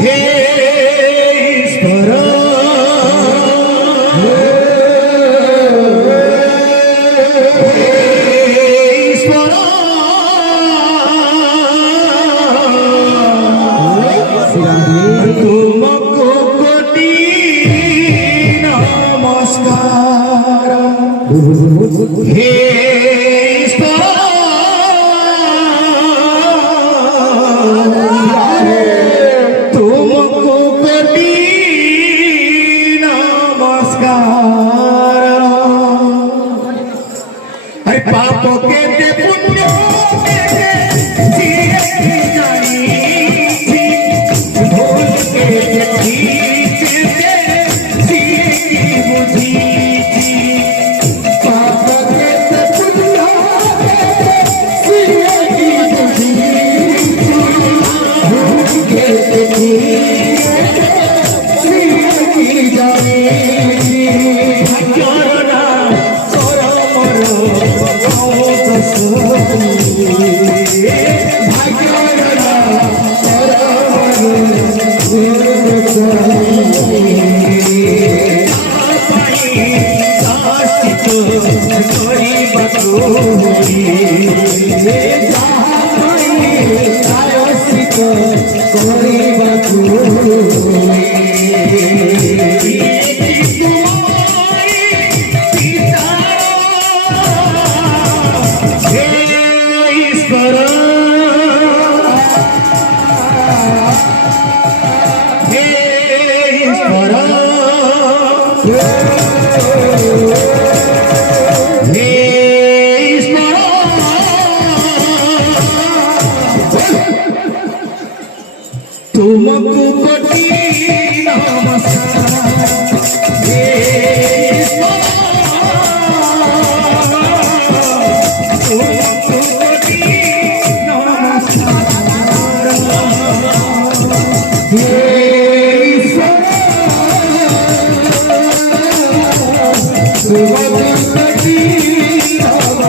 हे ईश्वर तुमको कोटि नमस्कार हे तुमको कोटि नमस्कार अरे पापों के ते पुण्यों के ते जिए की जानी थी भूल के ते ठीक ते जिए की बुझी थी पापों के ते पुण्यों के ते जिए की बुझी थी भूल के ते ठीक जिए की जानी थी करना करो मरो तुमको कोटि नमस्कार हे तुमको कोटि नमस्कार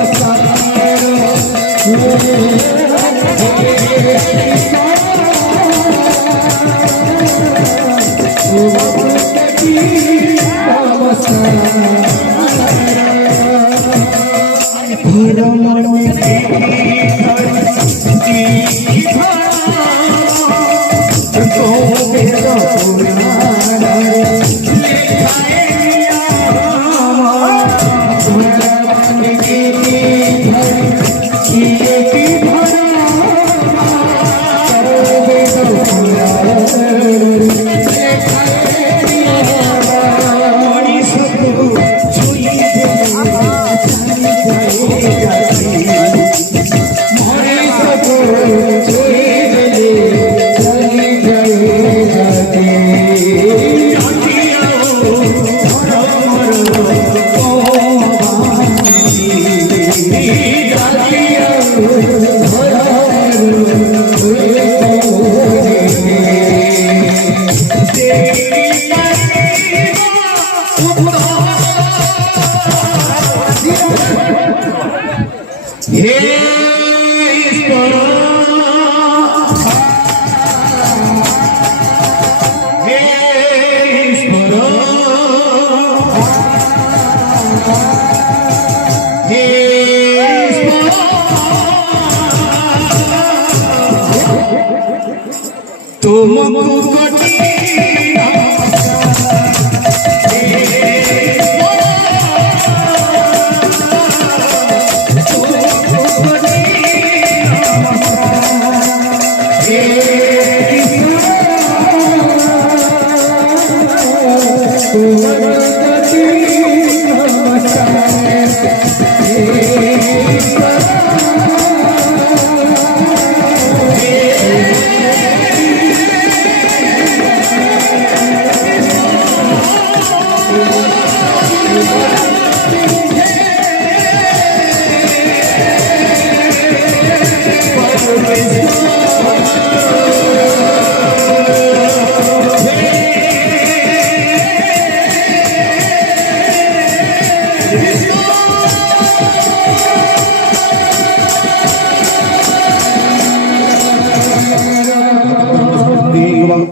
हे तुमको कोटि तुमको कोटि नमस्कार